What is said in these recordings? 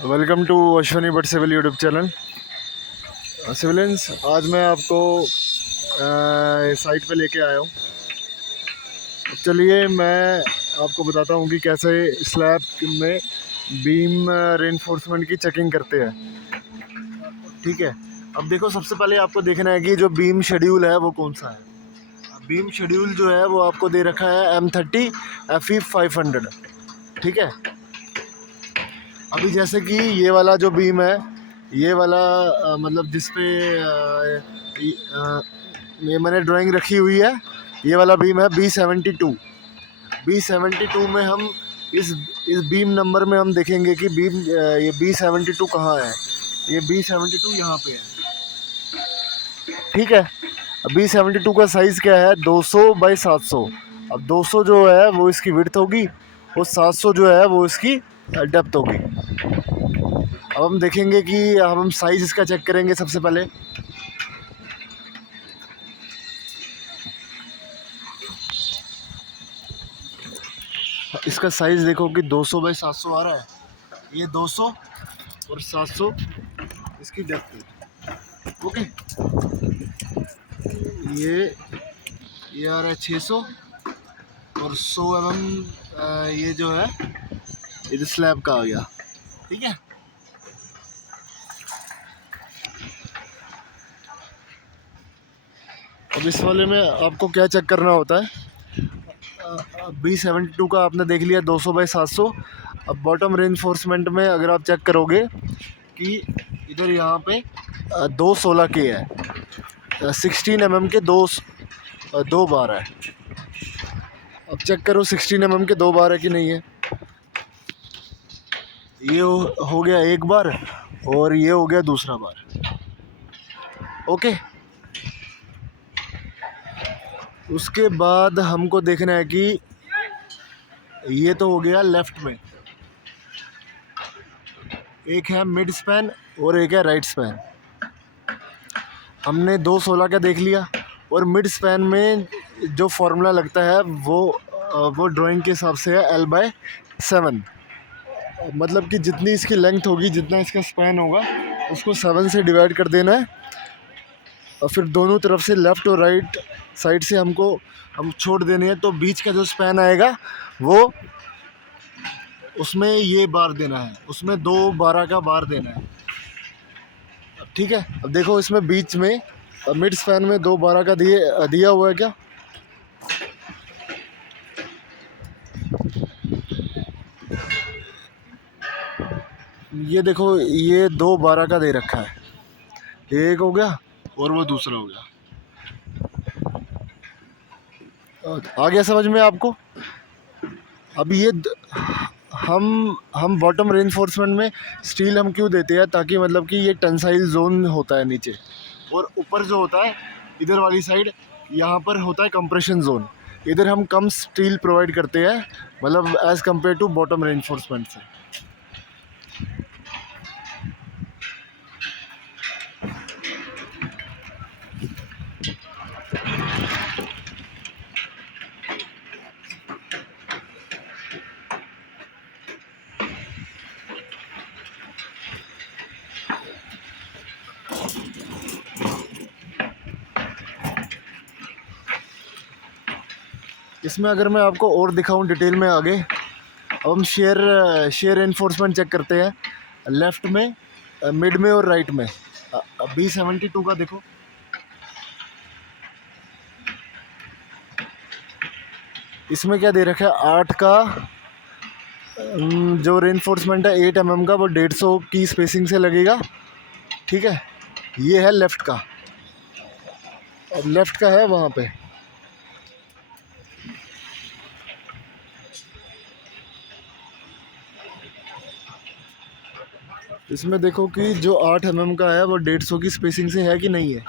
Welcome to Ashwani Bhatt civil YouTube channel. Civilians, आज मैं आपको साइट पे लेके आया हूँ। चलिए मैं आपको बताता हूँ कि कैसे स्लैब में बीम रेनफोर्समेंट की चेकिंग करते हैं। ठीक है, अब देखो, सबसे पहले आपको देखना है कि जो बीम शेड्यूल है वो कौन सा है। बीम शेड्यूल जो है वो आपको दे रखा है M30 FE 500। ठीक है, अभी जैसे कि ये वाला जो बीम है, ये वाला मतलब जिसपे ये मैंने ड्राइंग रखी हुई है, ये वाला बीम है B72। B72 में हम इस बीम नंबर में हम देखेंगे कि बीम ये B72 कहाँ है। ये B72 यहाँ पे है। ठीक है, B72 का साइज़ क्या है, 200 बाई 700। अब 200 जो है वो इसकी विड्थ होगी और 700 जो है वो इसकी डेप्थ होगी। अब हम देखेंगे कि अब हम साइज़ इसका चेक करेंगे। सबसे पहले इसका साइज़ देखो कि 200 बाई 700 आ रहा है। ये 200 और 700 इसकी डेप्थ है। ओके, ये आ रहा है 600 और 100 mm ये जो है ये स्लैब का आ गया। ठीक है, अब इस वाले में आपको क्या चेक करना होता है। B72 का आपने देख लिया 200 बाई 700। अब बॉटम रेनफोर्समेंट में अगर आप चेक करोगे कि इधर यहाँ पे 216 के है, 16 mm के दो बार है। अब चेक करो 16 mm के दो बार है कि नहीं है। ये हो गया एक बार और ये हो गया दूसरा बार। ओके, उसके बाद हमको देखना है कि ये तो हो गया लेफ्ट में, एक है मिड स्पैन और एक है राइट स्पैन। हमने 216 का देख लिया और मिड स्पैन में जो फॉर्मूला लगता है वो ड्राइंग के हिसाब से है L/7। मतलब कि जितनी इसकी लेंथ होगी, जितना इसका स्पैन होगा, उसको 7 से डिवाइड कर देना है। और फिर दोनों तरफ से लेफ़्ट और राइट साइड से हम छोड़ देने हैं। तो बीच का जो स्पैन आएगा वो उसमें ये बार देना है, उसमें 2 12 का बार देना है। ठीक है, अब देखो इसमें बीच में मिड स्पैन में 2 12 का दिया हुआ है क्या। ये देखो, ये 2 12 का दे रखा है, एक हो गया और वो दूसरा हो गया। आ गया समझ में आपको। अब ये हम बॉटम रेनफोर्समेंट में स्टील हम क्यों देते हैं, ताकि मतलब कि ये टेंसाइल जोन होता है नीचे, और ऊपर जो होता है इधर वाली साइड, यहाँ पर होता है कंप्रेशन जोन। इधर हम कम स्टील प्रोवाइड करते हैं, मतलब as compare to bottom reinforcement से। इसमें अगर मैं आपको और दिखाऊं डिटेल में आगे, अब हम शेयर एनफोर्समेंट चेक करते हैं लेफ़्ट में, मिड में और राइट में। B72 का देखो, इसमें क्या दे रखा है, 8 का जो रेनफोर्समेंट है 8 mm का, वो 150 की स्पेसिंग से लगेगा। ठीक है, ये है लेफ़्ट का। अब लेफ़्ट का है वहाँ पे, इसमें देखो कि जो 8 mm का है वो 150 की स्पेसिंग से है कि नहीं है।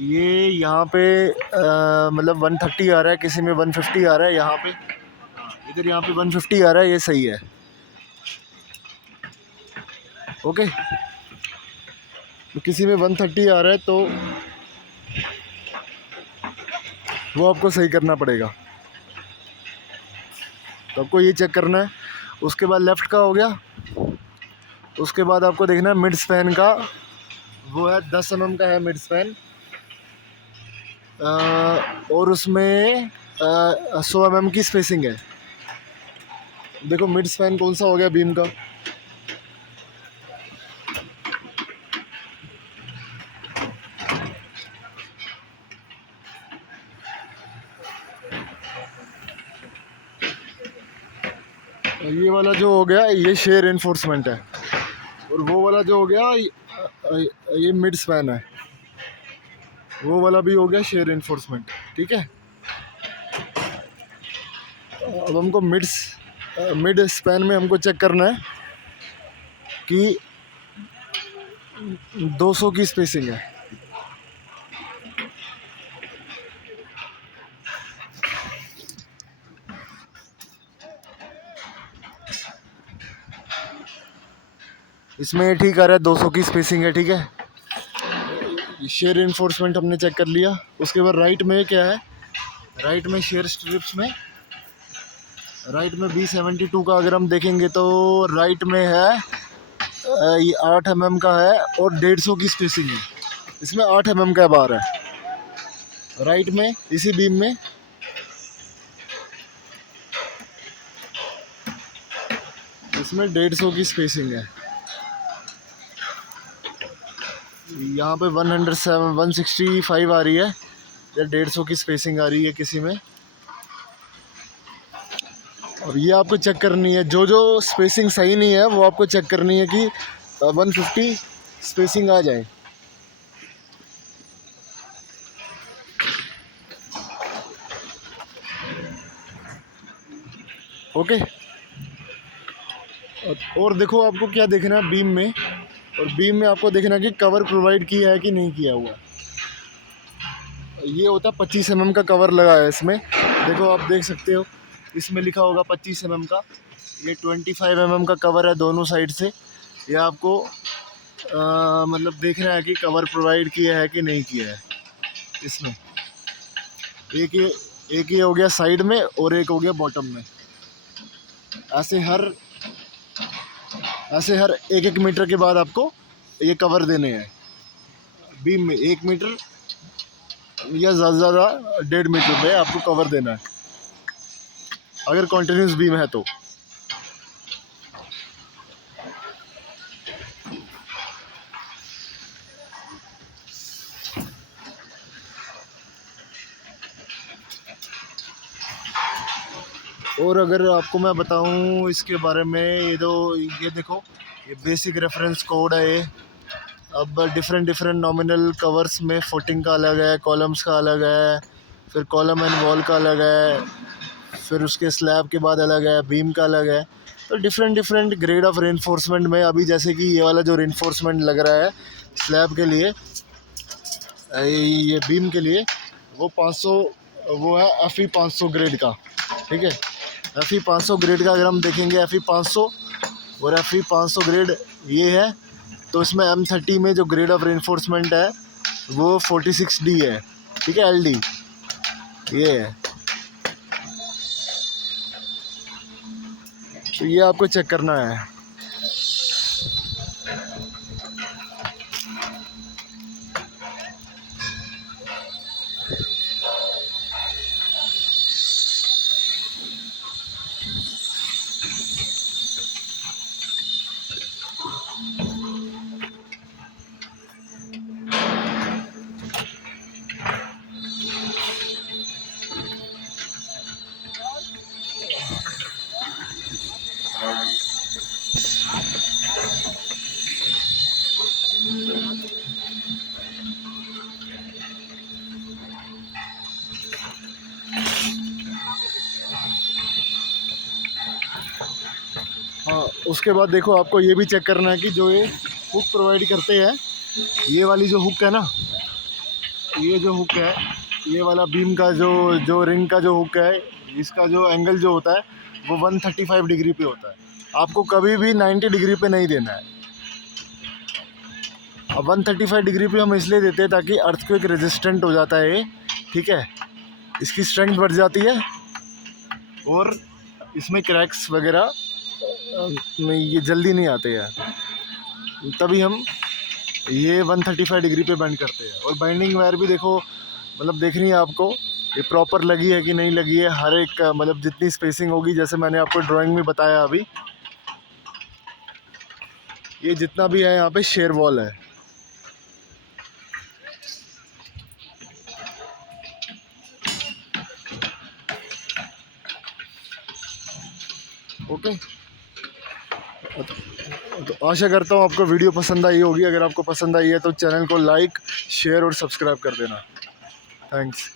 ये यहाँ पे मतलब 130 आ रहा है, किसी में 150 आ रहा है। यहाँ पे इधर यहाँ पे 150 आ रहा है, ये सही है। ओके, तो किसी में 130 आ रहा है तो वो आपको सही करना पड़ेगा। तो आपको ये चेक करना है। उसके बाद लेफ़्ट का हो गया। उसके बाद आपको देखना है मिड स्पैन का, वो है 10 mm का है मिड स्पैन, और उसमें 100 mm की स्पेसिंग है। देखो मिड स्पैन कौन सा हो गया बीम का। ये वाला जो हो गया ये शेयर इन्फोर्समेंट है, और वो वाला जो हो गया ये मिड स्पैन है, वो वाला भी हो गया शेयर इन्फोर्समेंट। ठीक है, अब हमको मिड स्पैन में हमको चेक करना है कि 200 की स्पेसिंग है। इसमें ठीक आ रहा है, 200 की स्पेसिंग है। ठीक है, शेयर इन्फोर्समेंट हमने चेक कर लिया। उसके बाद राइट में क्या है, राइट में शेयर स्ट्रिप्स में, राइट में B72 का अगर हम देखेंगे तो राइट में है ये 8 mm का है और 150 की स्पेसिंग है। इसमें 8 mm का बार है राइट में, इसी बीम में। इसमें 150 की स्पेसिंग है। यहाँ पे 165 आ रही है या 150 की स्पेसिंग आ रही है किसी में। और ये आपको चेक करनी है, जो जो स्पेसिंग सही नहीं है वो आपको चेक करनी है कि 150 स्पेसिंग आ जाए। ओके, और देखो आपको क्या देखना है बीम में, और बीम में आपको देखना है कि कवर प्रोवाइड किया है कि नहीं किया हुआ। ये होता है 25 mm का कवर लगा है इसमें। देखो आप देख सकते हो, इसमें लिखा होगा 25 mm का। ये 25 mm का कवर है दोनों साइड से। ये आपको मतलब देखना है कि कवर प्रोवाइड किया है कि नहीं किया है। इसमें एक ये हो गया साइड में और एक हो गया बॉटम में। ऐसे हर 1-1 मीटर के बाद आपको ये कवर देने हैं बीम में। 1 मीटर या ज़्यादा 1.5 मीटर पे आपको कवर देना है अगर कॉन्टिन्यूस बीम है तो। और अगर आपको मैं बताऊं इसके बारे में, ये देखो ये बेसिक रेफरेंस कोड है ये। अब डिफरेंट नॉमिनल कवर्स में फुटिंग का अलग है, कॉलम्स का अलग है, फिर कॉलम एंड वॉल का अलग है, फिर उसके स्लैब के बाद अलग है, बीम का अलग है। तो डिफरेंट ग्रेड ऑफ रेनफोर्समेंट में अभी जैसे कि ये वाला जो रेनफोर्समेंट लग रहा है स्लैब के लिए, ये बीम के लिए, वो 500 वो है FE 500 ग्रेड का। ठीक है, FE 500 ग्रेड का अगर हम देखेंगे FE 500 और FE 500 ग्रेड ये है, तो इसमें M30 में जो ग्रेड ऑफ रेनफोर्समेंट है वो 46D है। ठीक है, LD ये है। तो ये आपको चेक करना है। हाँ, उसके बाद देखो आपको ये भी चेक करना है कि जो ये हुक प्रोवाइड करते हैं, ये वाली जो हुक है ना, ये जो हुक है, ये वाला बीम का जो रिंग का जो हुक है, इसका जो एंगल जो होता है वो 135 डिग्री पे होता है। आपको कभी भी 90 डिग्री पे नहीं देना है। अब 135 डिग्री पे हम इसलिए देते हैं ताकि अर्थक्वेक रेजिस्टेंट हो जाता है ये। ठीक है, इसकी स्ट्रेंथ बढ़ जाती है और इसमें क्रैक्स वगैरह में ये जल्दी नहीं आते हैं, तभी हम ये 135 डिग्री पे बेंड करते हैं। और बाइंडिंग वायर भी देखो, मतलब देखनी है आपको ये प्रॉपर लगी है कि नहीं लगी है। हर एक मतलब जितनी स्पेसिंग होगी, जैसे मैंने आपको ड्राइंग में बताया अभी, ये जितना भी है यहाँ पे शेयर वॉल है। ओके, तो आशा करता हूँ आपको वीडियो पसंद आई होगी। अगर आपको पसंद आई है तो चैनल को लाइक, शेयर और सब्सक्राइब कर देना। थैंक्स।